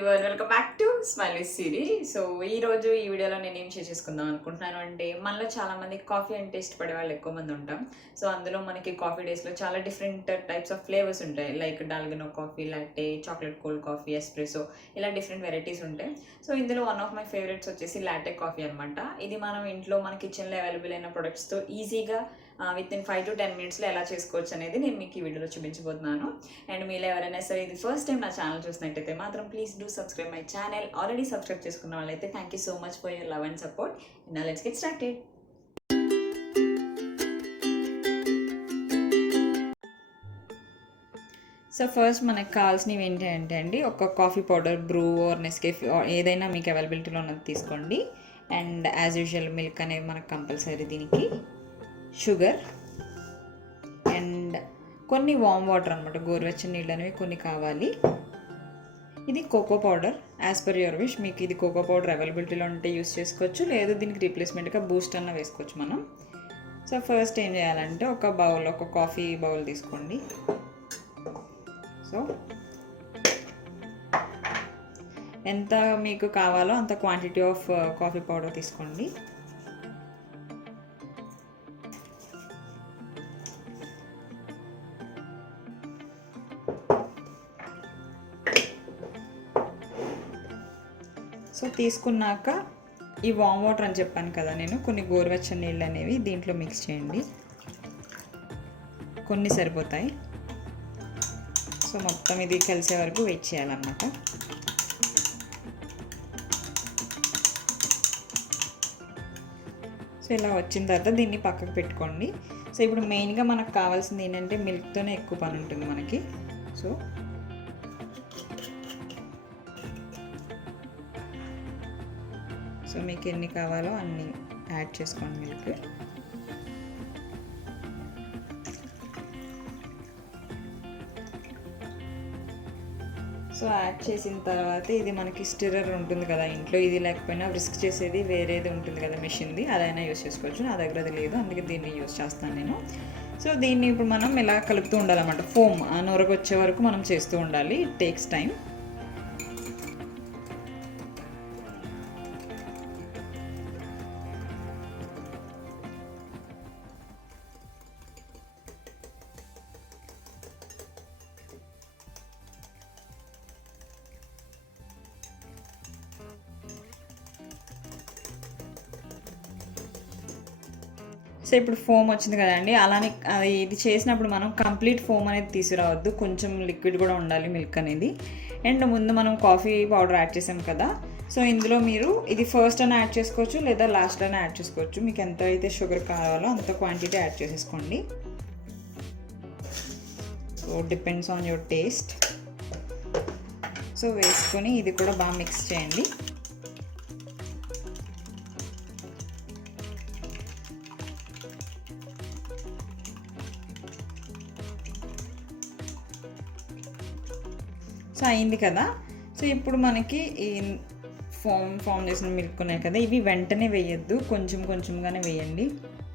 Everyone, welcome back to smile with Siri. So ఈ రోజు ఈ వీడియోలో నేను ఏం షేర్ చేసుకుందాం అనుకుంటున్నాను అంటే, మనలో చాలా మంది కాఫీ అంటే ఇష్టపడే వాళ్ళు ఎక్కువ మంది ఉంటాం. సో అందులో మనకి కాఫీ డేస్లో చాలా డిఫరెంట్ టైప్స్ ఆఫ్ ఫ్లేవర్స్ ఉంటాయి. Like dalgona coffee, latte, chocolate cold coffee, espresso, ఇలా డిఫరెంట్ వెరైటీస్ ఉంటాయి. సో ఇందులో వన్ ఆఫ్ మై ఫేవరెట్స్ వచ్చేసి లాటే కాఫీ అనమాట. ఇది మనం ఇంట్లో మన కిచెన్లో అవైలబుల్ అయిన ప్రొడక్ట్స్తో ఈజీగా విత్ ఇన్ 5 to 10 మినిట్స్లో ఎలా చేసుకోవచ్చు అనేది నేను మీకు ఈ వీడియోలో చూపించబోతున్నాను. అండ్ మీరు ఎవరైనా సరే ఇది ఫస్ట్ టైం నా ఛానల్ చూసినట్టయితే మాత్రం please do subscribe my channel. Already subscribe చేసుకున్న వాళ్ళైతే thank you so much for your love and support. And now let's get started. So first మనకు కావాల్సినవి ఏంటి అంటే అండి, ఒక coffee powder, Bru or Nescafe ఏదైనా మీకు అవైలబిలిటీలో ఉన్నది తీసుకోండి. అండ్ యాజ్ యూజువల్ మిల్క్ అనేది మనకు కంపల్సరీ, దీనికి షుగర్ అండ్ కొన్ని వామ్ వాటర్ అనమాట, గోరువెచ్చని నీళ్ళు అనేవి కొన్ని కావాలి. ఇది cocoa powder, as per your wish. మీకు ఇది కోకో పౌడర్ అవైలబిలిటీలో ఉంటే యూస్ చేసుకోవచ్చు, లేదు దీనికి రీప్లేస్మెంట్గా బూస్ట్ అన్న వేసుకోవచ్చు మనం. సో ఫస్ట్ ఏం చేయాలంటే ఒక కాఫీ బౌల్ తీసుకోండి. సో ఎంత మీకు కావాలో అంత క్వాంటిటీ ఆఫ్ కాఫీ పౌడర్ తీసుకోండి. సో తీసుకున్నాక ఈ వామ్ వాటర్ అని చెప్పాను కదా నేను, కొన్ని గోరువెచ్చని నీళ్ళు అనేవి దీంట్లో మిక్స్ చేయండి. కొన్ని సరిపోతాయి. సో మొత్తం ఇది కలిసే వరకు వెయిట్ చేయాలన్నమాట. సో ఇలా వచ్చిన తర్వాత దీన్ని పక్కకు పెట్టుకోండి. సో ఇప్పుడు మెయిన్గా మనకు కావాల్సింది ఏంటంటే, మిల్క్తోనే ఎక్కువ పని ఉంటుంది మనకి. సో మీకు ఎన్ని కావాలో అన్ని యాడ్ చేసుకోండి మిల్క్. సో యాడ్ చేసిన తర్వాత ఇది మనకి స్టిరర్ ఉంటుంది కదా ఇంట్లో, ఇది లేకపోయినా విస్క్ చేసేది వేరేది ఉంటుంది కదా మెషిన్ది, అదైనా యూస్ చేసుకోవచ్చు. నా దగ్గర అది లేదు, అందుకే దీన్ని యూస్ చేస్తాను నేను. సో దీన్ని ఇప్పుడు మనం ఇలా కలుపుతూ ఉండాలన్నమాట. ఫోమ్ ఆ నొరగ వచ్చే వరకు మనం చేస్తూ ఉండాలి. It takes time. సో ఇప్పుడు ఫోమ్ వచ్చింది కదండి, అలానే ఇది చేసినప్పుడు మనం కంప్లీట్ ఫోమ్ అనేది తీసుకురావద్దు, కొంచెం లిక్విడ్ కూడా ఉండాలి మిల్క్ అనేది. అండ్ ముందు మనం కాఫీ పౌడర్ యాడ్ చేసాం కదా, సో ఇందులో మీరు ఇది ఫస్ట్ అని యాడ్ చేసుకోవచ్చు, లేదా లాస్ట్ అని యాడ్ చేసుకోవచ్చు. మీకు ఎంత అయితే షుగర్ కావాలో అంత క్వాంటిటీ యాడ్ చేసేసుకోండి. So depends on your taste. So వేసుకొని ఇది కూడా బాగా మిక్స్ చేయండి. సో అయింది కదా. సో ఇప్పుడు మనకి ఈ ఫామ్ చేసిన మిల్క్ ఉన్నాయి కదా, ఇవి వెంటనే వేయద్దు, కొంచెం కొంచెంగానే వేయండి.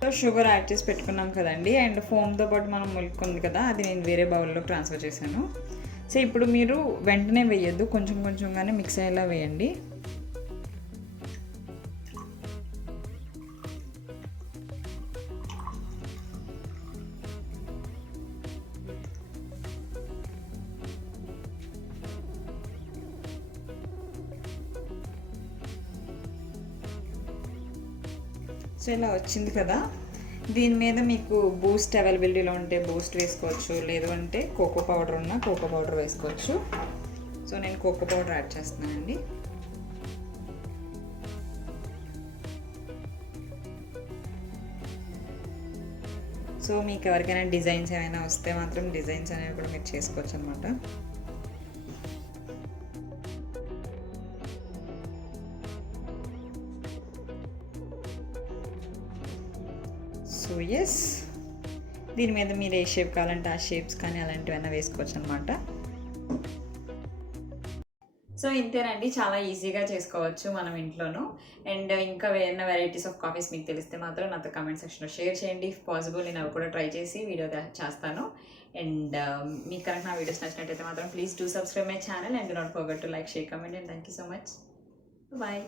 సో షుగర్ యాడ్ చేసి పెట్టుకున్నాం కదండి, అండ్ ఫోమ్తో పాటు మనం మిల్క్ ఉంది కదా, అది నేను వేరే బౌల్లో ట్రాన్స్ఫర్ చేశాను. సో ఇప్పుడు మీరు వెంటనే వేయద్దు, కొంచెం కొంచెంగానే మిక్స్ అయ్యేలా వేయండి. సో ఇలా వచ్చింది కదా, దీని మీద మీకు బూస్ట్ అవైలబిలిటీలో ఉంటే బూస్ట్ వేసుకోవచ్చు, లేదు అంటే కోకో పౌడర్ ఉన్న కోకో పౌడర్ వేసుకోవచ్చు. సో నేను కోకో పౌడర్ యాడ్ చేస్తున్నానండి. సో మీకు ఎవరికైనా డిజైన్స్ ఏమైనా వస్తే మాత్రం డిజైన్స్ అనేవి కూడా మీరు చేసుకోవచ్చు అనమాట. సో ఎస్, దీని మీద మీరు ఏ షేప్ కావాలంటే ఆ షేప్స్ కానీ అలాంటివైనా వేసుకోవచ్చు అనమాట. సో ఇంతేనండి, చాలా ఈజీగా చేసుకోవచ్చు మనం ఇంట్లోనూ. అండ్ ఇంకా వేరే వెరైటీస్ ఆఫ్ కాఫీస్ మీకు తెలిస్తే మాత్రం నాతో కామెంట్ సెక్షన్లో షేర్ చేయండి. ఇఫ్ పాసిబుల్ నేను అవి కూడా ట్రై చేసి వీడియో చేస్తాను. అండ్ మీకు కనుక నా వీడియోస్ నచ్చినట్టయితే మాత్రం please do subscribe my channel and don't forget to like, share, comment and thank you so much. Bye.